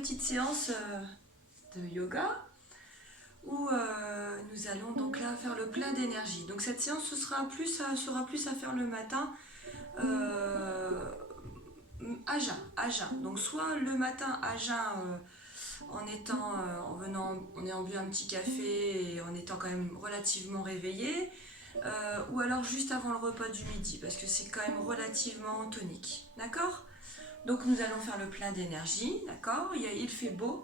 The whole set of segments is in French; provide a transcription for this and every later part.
petite séance de yoga où nous allons donc là faire le plein d'énergie. Donc cette séance sera plus à faire le matin à jeun. Donc soit le matin à jeun en ayant bu un petit café et en étant quand même relativement réveillé, ou alors juste avant le repas du midi parce que c'est quand même relativement tonique. D'accord ? Donc nous allons faire le plein d'énergie, d'accord ? Il fait beau,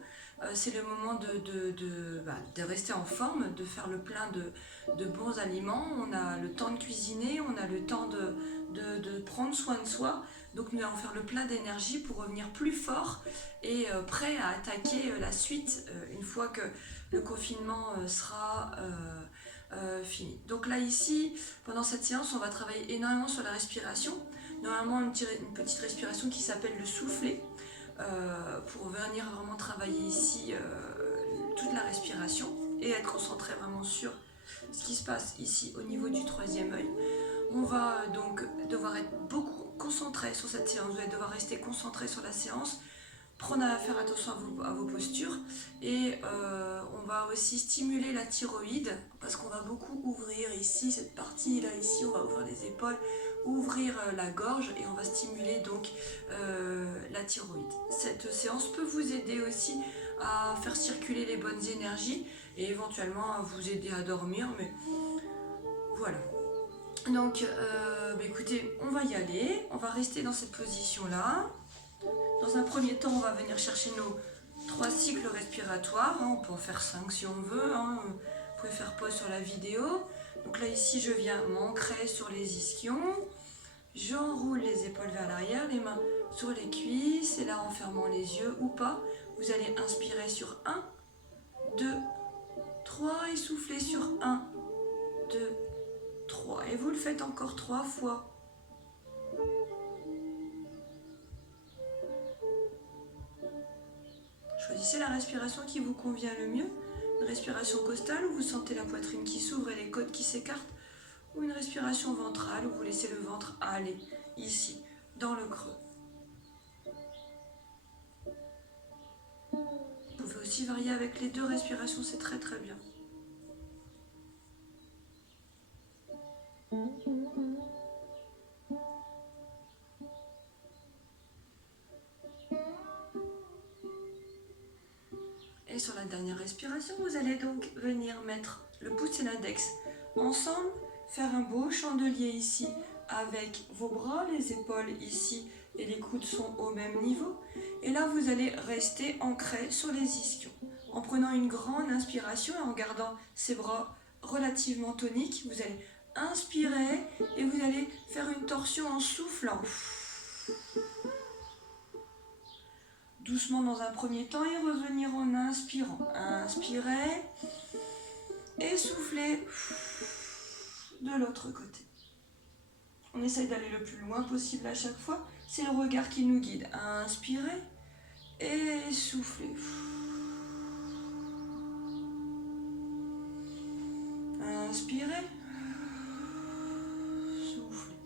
c'est le moment de rester en forme, de faire le plein de bons aliments. On a le temps de cuisiner, on a le temps de prendre soin de soi. Donc nous allons faire le plein d'énergie pour revenir plus fort et prêt à attaquer la suite une fois que le confinement sera fini. Donc là ici, pendant cette séance, on va travailler énormément sur la respiration. Normalement une petite respiration qui s'appelle le soufflet pour venir vraiment travailler ici toute la respiration et être concentré vraiment sur ce qui se passe ici au niveau du troisième œil. On va donc devoir être beaucoup concentré sur cette séance, vous allez devoir rester concentré sur la séance, faire attention à vos postures et on va aussi stimuler la thyroïde parce qu'on va beaucoup ouvrir ici, cette partie là ici, on va ouvrir les épaules, ouvrir la gorge et on va stimuler donc la thyroïde. Cette séance peut vous aider aussi à faire circuler les bonnes énergies et éventuellement à vous aider à dormir, mais voilà. Donc écoutez, on va y aller, on va rester dans cette position là. Dans un premier temps, on va venir chercher nos 3 cycles respiratoires, on peut en faire 5 si on veut, vous pouvez faire pause sur la vidéo. Donc là ici je viens m'ancrer sur les ischions, j'enroule les épaules vers l'arrière, les mains sur les cuisses et là en fermant les yeux ou pas, vous allez inspirer sur 1, 2, 3 et souffler sur 1, 2, 3 et vous le faites encore 3 fois. Choisissez la respiration qui vous convient le mieux. Une respiration costale où vous sentez la poitrine qui s'ouvre et les côtes qui s'écartent, ou une respiration ventrale où vous laissez le ventre aller ici, dans le creux. Vous pouvez aussi varier avec les 2 respirations, c'est très très bien. Et sur la dernière respiration, vous allez donc venir mettre le pouce et l'index ensemble, faire un beau chandelier ici avec vos bras, les épaules ici et les coudes sont au même niveau. Et là, vous allez rester ancré sur les ischions en prenant une grande inspiration et en gardant ces bras relativement toniques. Vous allez inspirer et vous allez faire une torsion en soufflant. Doucement dans un premier temps et revenir en inspirant. Inspirez et soufflez de l'autre côté. On essaye d'aller le plus loin possible à chaque fois. C'est le regard qui nous guide. Inspirez et soufflez. Inspirez. Soufflez.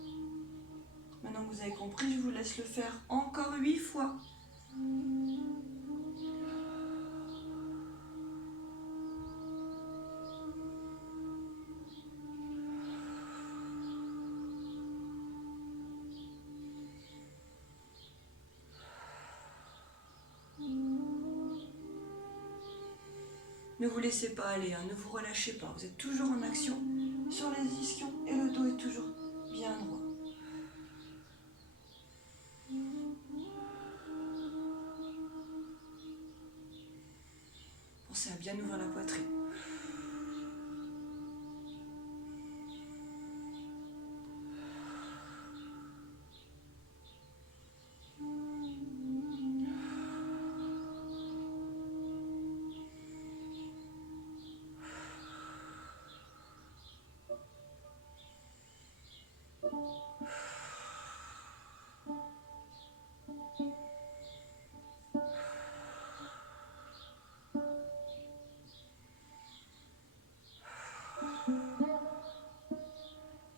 Maintenant que vous avez compris, je vous laisse le faire encore 8 fois. Ne vous laissez pas aller, ne vous relâchez pas. Vous êtes toujours en action sur les ischions et le dos est toujours bien droit. Pensez à bien ouvrir la poitrine.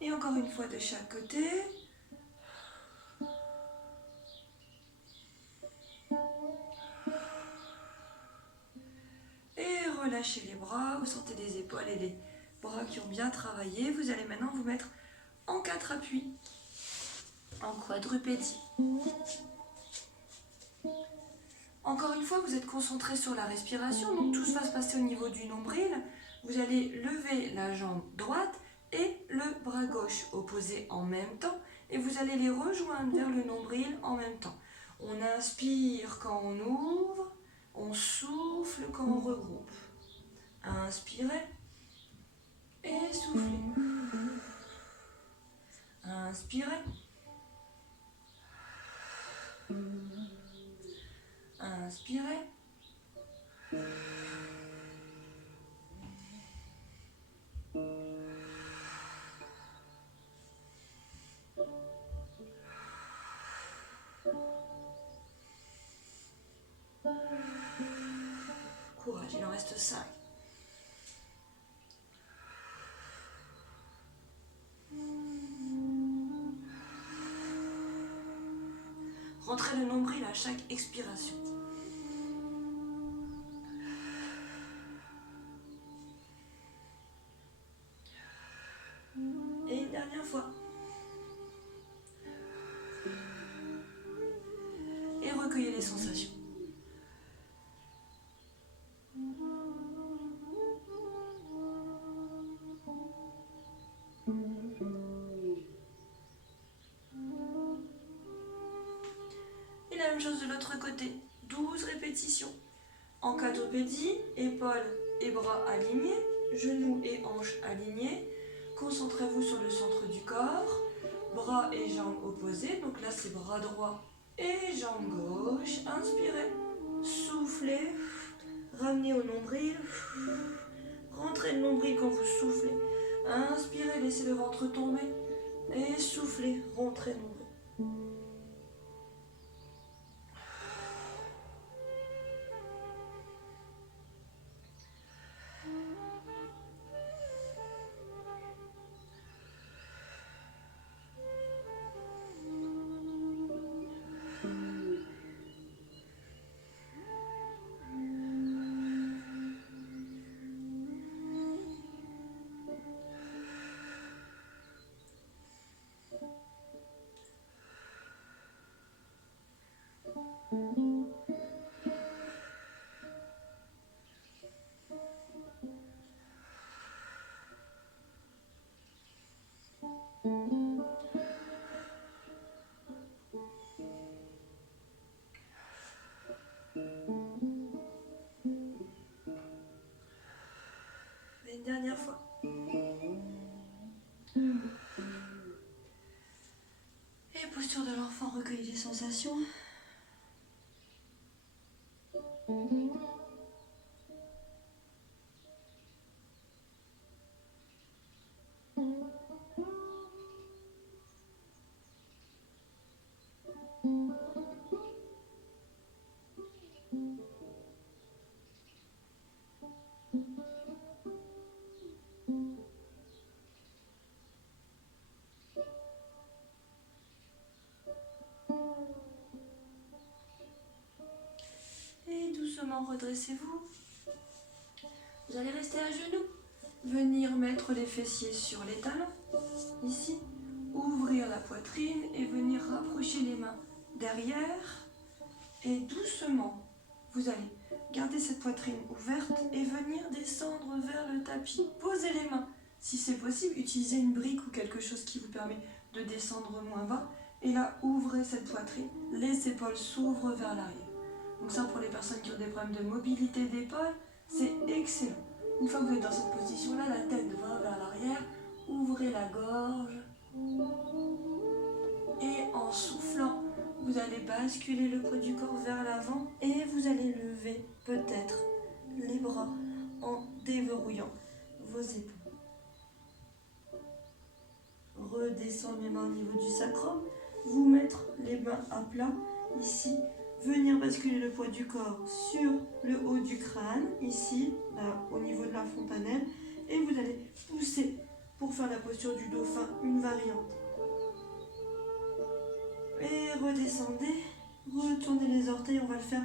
Et encore une fois de chaque côté. relâchez les bras, vous sentez les épaules et les bras qui ont bien travaillé. Vous allez maintenant vous mettre en 4 appuis, en quadrupédie. Encore une fois, vous êtes concentré sur la respiration, donc tout va se passer au niveau du nombril. Vous allez lever la jambe droite et le bras gauche opposé en même temps, et vous allez les rejoindre vers le nombril en même temps. On inspire quand on ouvre, on souffle quand on regroupe. Inspirez et soufflez. Inspirez. Inspirez. Courage, il en reste 5. Rentrez le nombril à chaque expiration. Et une dernière fois. Et recueillez les sensations. Et la même chose de l'autre côté. 12 répétitions. En quadrupédie, épaules et bras alignés, genoux et hanches alignés. Concentrez-vous sur le centre du corps. Bras et jambes opposés. Donc là, c'est bras droit et jambe gauche. Inspirez. Soufflez. Ramenez au nombril. Rentrez le nombril quand vous soufflez. Inspirez, laissez le ventre tomber. Et soufflez, rentrez le nombril. Une dernière fois. Et posture de l'enfant, recueillez les sensations. Et doucement redressez-vous. Vous allez rester à genoux. Venir mettre les fessiers sur les talons, ici. Ouvrir la poitrine et venir rapprocher les mains derrière. Et doucement, vous allez garder cette poitrine ouverte et venir descendre vers le tapis. Posez les mains. Si c'est possible, utilisez une brique ou quelque chose qui vous permet de descendre moins bas. Et là, ouvrez cette poitrine. Les épaules s'ouvrent vers l'arrière. Donc ça, pour les personnes qui ont des problèmes de mobilité d'épaule, c'est excellent. Une fois que vous êtes dans cette position-là, la tête va vers l'arrière. Ouvrez la gorge. Et en soufflant, vous allez basculer le poids du corps vers l'avant et vous allez lever peut-être les bras en déverrouillant vos épaules. Redescendre les mains au niveau du sacrum, vous mettre les mains à plat ici, venir basculer le poids du corps sur le haut du crâne, ici, là, au niveau de la fontanelle, et vous allez pousser pour faire la posture du dauphin, une variante. Et redescendez, retournez les orteils, on va le faire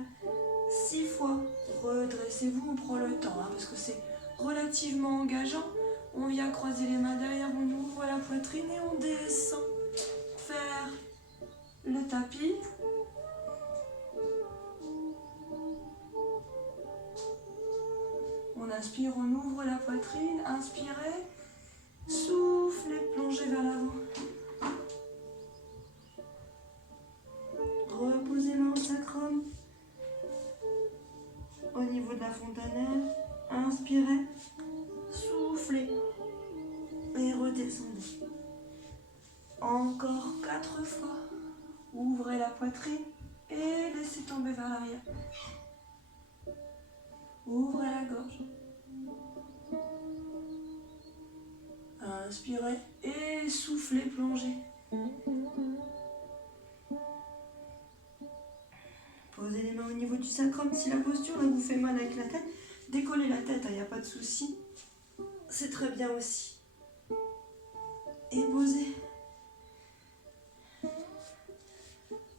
6 fois Redressez-vous, on prend le temps, hein, parce que c'est relativement engageant. On vient croiser les mains derrière, on ouvre la poitrine et on descend vers le tapis. On inspire, on ouvre la poitrine, inspirez, soufflez, plongez vers l'avant. Reposez main au sacrum. Au niveau de la fontanelle, inspirez, soufflez et redescendez. Encore 4 fois. Ouvrez la poitrine et laissez tomber vers l'arrière. Ouvrez la gorge. Inspirez et soufflez, plongez. Posez les mains au niveau du sacrum. Si la posture là, vous fait mal avec la tête, décollez la tête, il n'y a pas de souci. C'est très bien aussi. Et posez.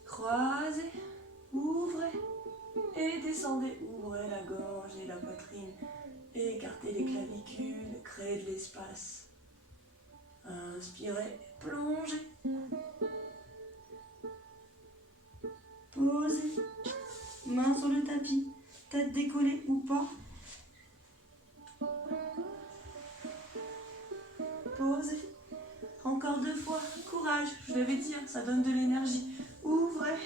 Croisez, ouvrez et descendez. Ouvrez la gorge et la poitrine. Écartez les clavicules, créez de l'espace. Inspirez, plongez. Posez. Main sur le tapis, tête décollée ou pas. Posez. Encore 2 fois. Courage, je l'avais dit, ça donne de l'énergie. Ouvrez.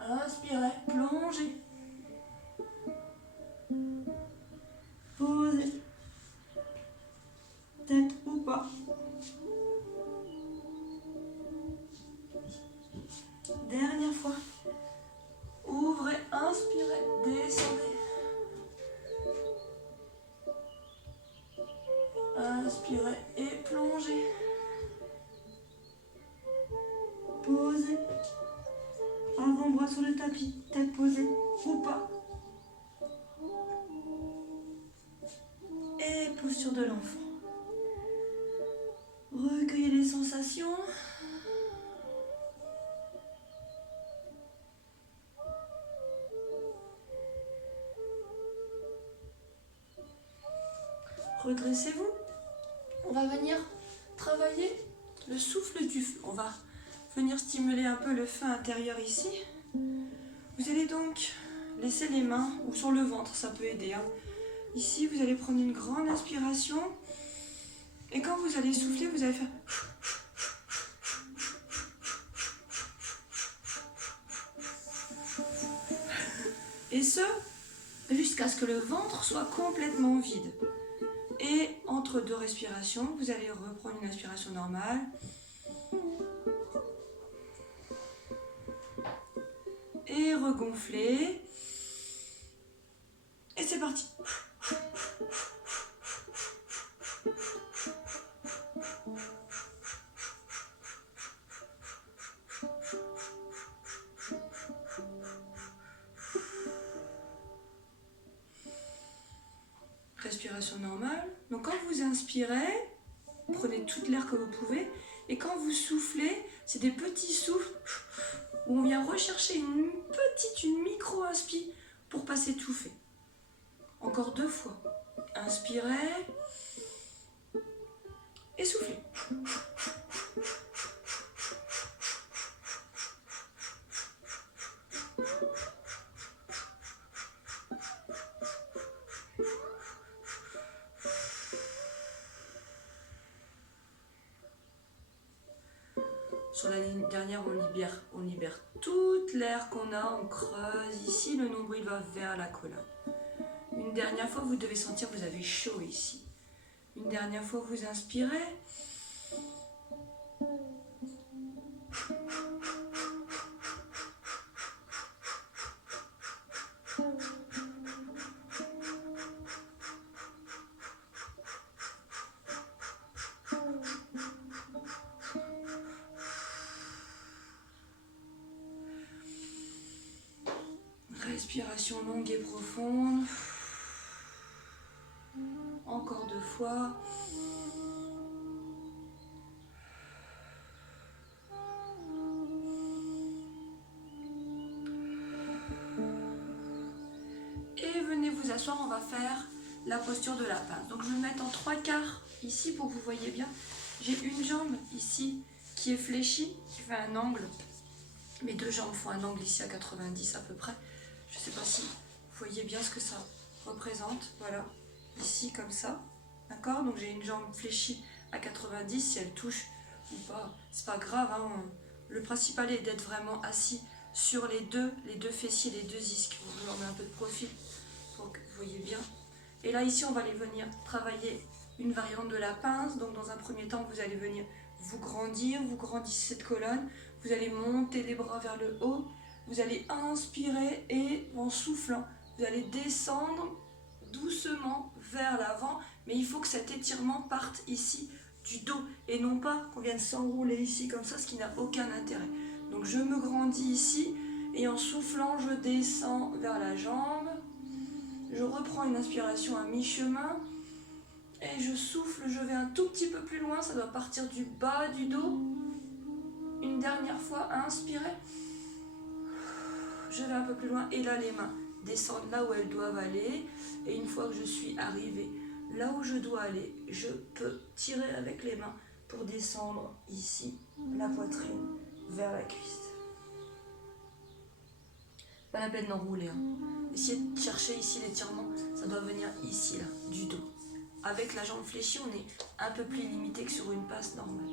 Inspirez, plongez. Posez. Tête ou pas. Dernière fois. Ouvrez, inspirez, descendez. Inspirez et plongez. Posez. Avant-bras sur le tapis, tête posée ou pas. Et posture de l'enfant. Recueillez les sensations. Redressez-vous. On va venir travailler le souffle du feu. On va venir stimuler un peu le feu intérieur ici. Vous allez donc laisser les mains, ou sur le ventre, ça peut aider. Ici, vous allez prendre une grande inspiration. Et quand vous allez souffler, vous allez faire... Et ce, jusqu'à ce que le ventre soit complètement vide. Et entre 2 respirations, vous allez reprendre une inspiration normale. Et regonfler. Et c'est parti. Respiration normale. Donc quand vous inspirez, prenez toute l'air que vous pouvez. Et quand vous soufflez, c'est des petits souffles où on vient rechercher une micro-inspi pour pas s'étouffer. Encore 2 fois. Inspirez et soufflez. Sur la ligne dernière, on libère toute l'air qu'on a, on creuse ici, le nombril va vers la colonne. Une dernière fois, vous devez sentir que vous avez chaud ici. Une dernière fois, vous inspirez. Respiration longue et profonde. Encore 2 fois. t'asseoir, on va faire la posture de la pince. Donc je vais me mettre en 3/4 ici pour que vous voyez bien. J'ai une jambe ici qui est fléchie, qui fait un angle. Mes deux jambes font un angle ici à 90 à peu près. Je ne sais pas si vous voyez bien ce que ça représente. Voilà, ici comme ça. D'accord? Donc j'ai une jambe fléchie à 90. Si elle touche ou pas, c'est pas grave. Hein. Le principal est d'être vraiment assis sur les deux fessiers, les deux ischios. Je leur mets un peu de profil pour que vous voyez bien. Et là, ici, on va aller venir travailler une variante de la pince. Donc, dans un premier temps, vous allez venir vous grandir. Vous grandissez cette colonne. Vous allez monter les bras vers le haut. Vous allez inspirer et en soufflant, vous allez descendre doucement vers l'avant. Mais il faut que cet étirement parte ici du dos et non pas qu'on vienne s'enrouler ici comme ça, ce qui n'a aucun intérêt. Donc, je me grandis ici et en soufflant, je descends vers la jambe. Je reprends une inspiration à mi-chemin et je souffle, je vais un tout petit peu plus loin, ça doit partir du bas du dos. Une dernière fois, inspirez. Je vais un peu plus loin et là les mains descendent là où elles doivent aller. Et une fois que je suis arrivée là où je dois aller, je peux tirer avec les mains pour descendre ici, la poitrine vers la cuisse. Pas la peine d'enrouler. Essayez de chercher ici l'étirement, ça doit venir ici, là, du dos. Avec la jambe fléchie, on est un peu plus limité que sur une passe normale.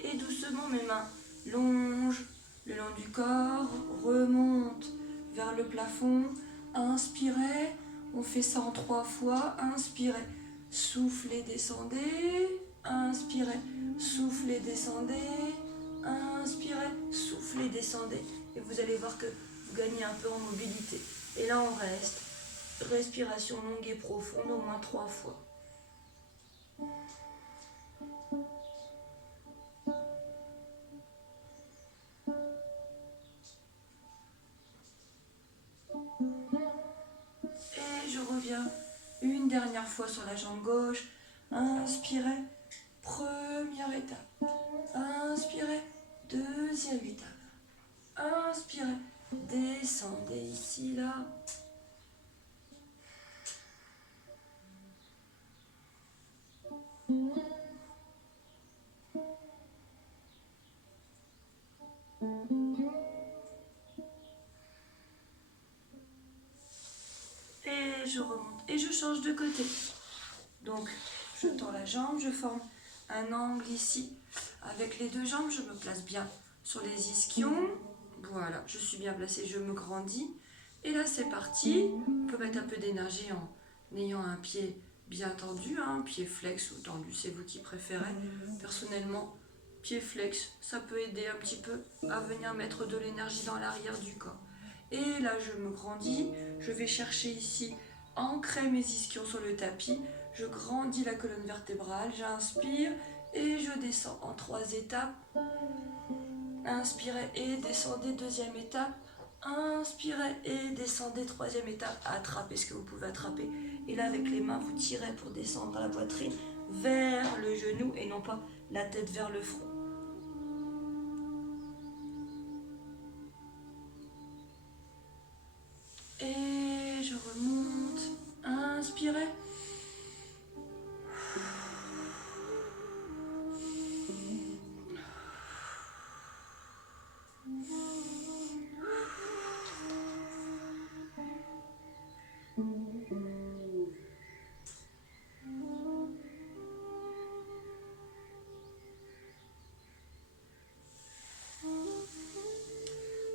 Et doucement, mes mains longent le long du corps, remontent vers le plafond. Inspirez, on fait ça en 3 fois. Inspirez, soufflez, descendez. Inspirez, soufflez, descendez. Inspirez, soufflez, descendez. Et vous allez voir que vous gagnez un peu en mobilité. Et là, on reste. Respiration longue et profonde, au moins 3 fois. Et je reviens une dernière fois sur la jambe gauche. Inspirez, première étape. Inspirez, deuxième étape. Inspirez, descendez ici, là. Et je remonte. Et je change de côté. Donc, je tends la jambe, je forme un angle ici. Avec les deux jambes, je me place bien sur les ischions. Voilà, je suis bien placée, je me grandis. Et là, c'est parti. On peut mettre un peu d'énergie en ayant un pied bien tendu, un pied flex ou tendu, c'est vous qui préférez. Personnellement, pied flex, ça peut aider un petit peu à venir mettre de l'énergie dans l'arrière du corps. Et là, je me grandis. Je vais chercher ici, ancrer mes ischions sur le tapis. Je grandis la colonne vertébrale, j'inspire et je descends en 3 étapes. Inspirez et descendez, deuxième étape. Inspirez et descendez, troisième étape. Attrapez ce que vous pouvez attraper. Et là, avec les mains, vous tirez pour descendre la poitrine vers le genou et non pas la tête vers le front. Et je remonte. Inspirez.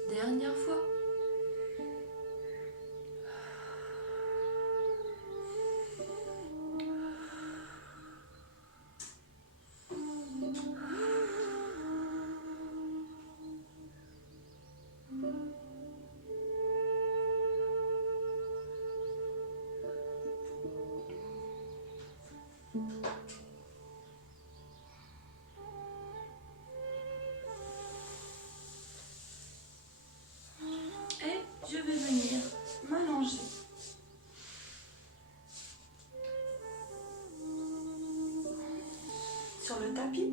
Dernière fois. Et je vais venir m'allonger. Sur le tapis.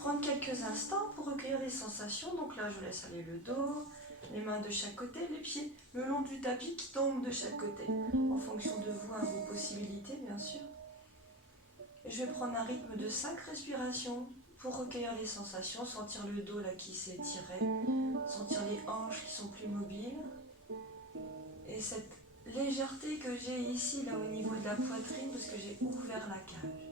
Prendre quelques instants pour recueillir les sensations. Donc là, je laisse aller le dos, Les mains de chaque côté, les pieds le long du tapis qui tombent de chaque côté, en fonction de vous, à vos possibilités bien sûr. Et je vais prendre un rythme de 5 respirations pour recueillir les sensations, sentir le dos là qui s'est tiré, sentir les hanches qui sont plus mobiles. Et cette légèreté que j'ai ici, là au niveau de la poitrine, parce que j'ai ouvert la cage.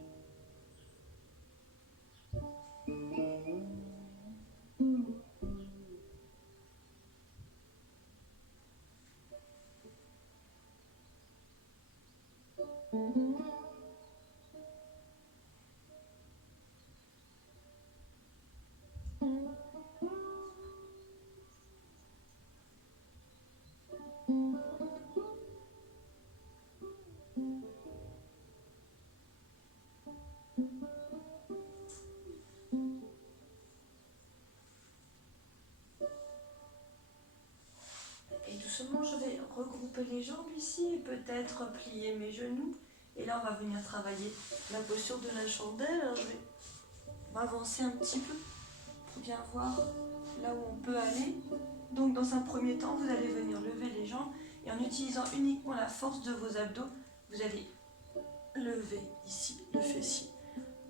Et doucement, je vais regrouper les jambes ici et peut-être plier mes genoux. Et là, on va venir travailler la posture de la chandelle. Alors, je vais m'avancer un petit peu pour bien voir là où on peut aller. Donc, dans un premier temps, vous allez venir lever les jambes et en utilisant uniquement la force de vos abdos, vous allez lever ici le fessier.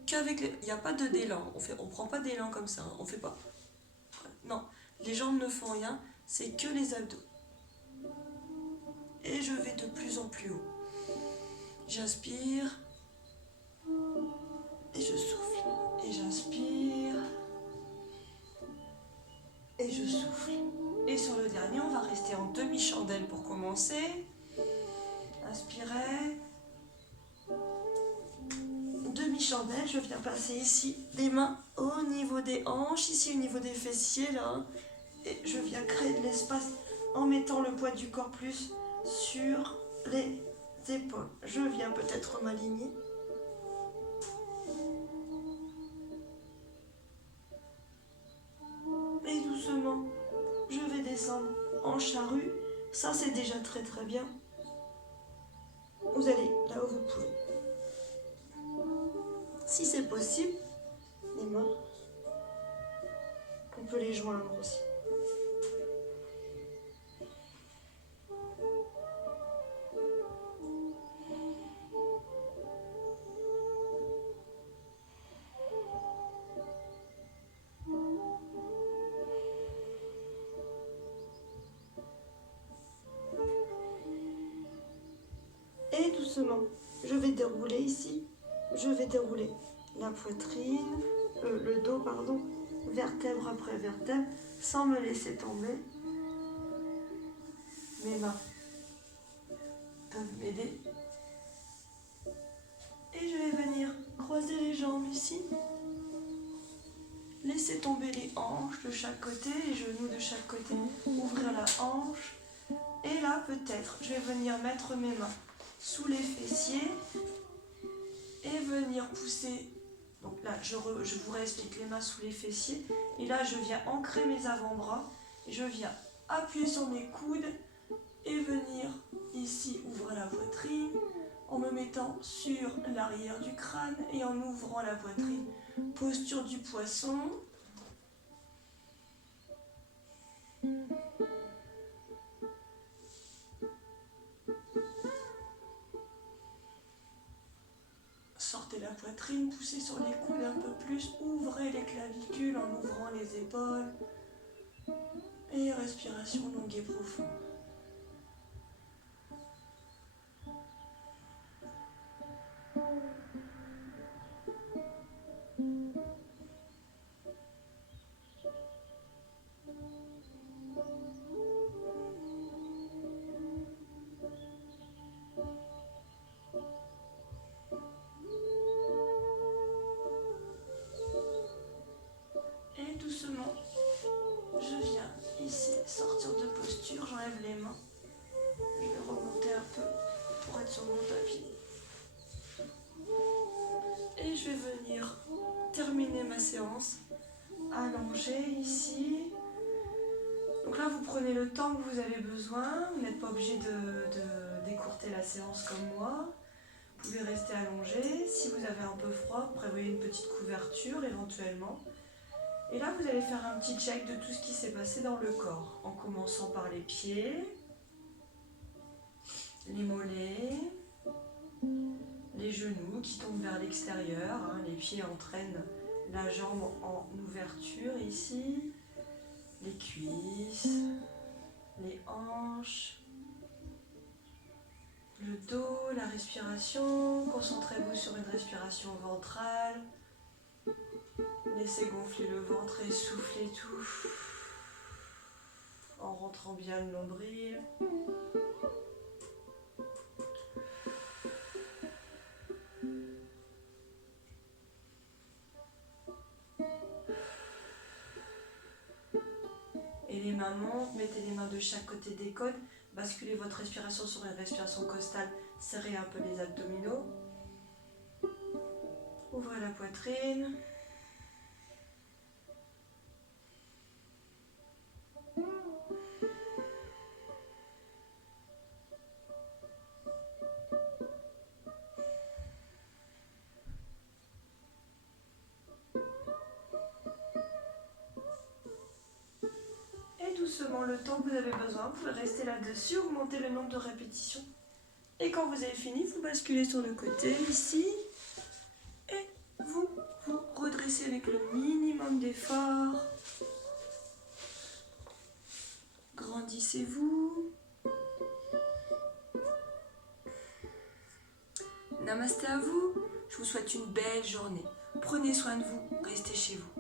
Qu'avec il n'y a pas d'élan, on prend pas d'élan comme ça, hein. On fait pas. Non, les jambes ne font rien, c'est que les abdos. Et je vais de plus en plus haut. J'inspire et je souffle. Et j'inspire et je souffle. Et sur le dernier, on va rester en demi-chandelle pour commencer. Inspirez. Demi-chandelle, je viens passer ici des mains au niveau des hanches, ici au niveau des fessiers là. Et je viens créer de l'espace en mettant le poids du corps plus sur les épaules. Je viens peut-être m'aligner. Et doucement, je vais descendre en charrue. Ça, c'est déjà très très bien. Vous allez là où vous pouvez. Si c'est possible, les mains, on peut les joindre aussi. Et doucement, je vais dérouler ici. Je vais dérouler la poitrine, le dos, pardon, vertèbre après vertèbre, sans me laisser tomber. Mes mains peuvent m'aider. Et je vais venir croiser les jambes ici. Laisser tomber les hanches de chaque côté, les genoux de chaque côté. Ouvrir la hanche. Et là, peut-être, je vais venir mettre mes mains sous les fessiers et venir pousser. Donc là, je vous réexplique, les mains sous les fessiers. Et là, je viens ancrer mes avant-bras. Et je viens appuyer sur mes coudes et venir ici ouvrir la poitrine en me mettant sur l'arrière du crâne et en ouvrant la poitrine. Posture du poisson. Sortez la poitrine, poussez sur les coudes un peu plus, ouvrez les clavicules en ouvrant les épaules. Et respiration longue et profonde. Et doucement, je viens ici sortir de posture, j'enlève les mains. Je vais remonter un peu pour être sur mon tapis. Et je vais venir terminer ma séance allongée ici. Donc là, vous prenez le temps que vous avez besoin. Vous n'êtes pas obligé d'écourter la séance comme moi. Vous pouvez rester allongé. Si vous avez un peu froid, prévoyez une petite couverture éventuellement. Et là, vous allez faire un petit check de tout ce qui s'est passé dans le corps, en commençant par les pieds, les mollets, les genoux qui tombent vers l'extérieur, hein, les pieds entraînent la jambe en ouverture ici, les cuisses, les hanches, le dos, la respiration. Concentrez-vous sur une respiration ventrale. Laissez gonfler le ventre et soufflez tout en rentrant bien le nombril. Et les mains montent, mettez les mains de chaque côté des côtes, basculez votre respiration sur une respiration costale, serrez un peu les abdominaux. Ouvrez la poitrine. Et doucement, le temps que vous avez besoin, vous pouvez rester là-dessus, augmenter le nombre de répétitions. Et quand vous avez fini, vous basculez sur le côté ici. Et vous vous redressez avec le minimum d'effort. Grandissez-vous. Namasté à vous. Je vous souhaite une belle journée. Prenez soin de vous. Restez chez vous.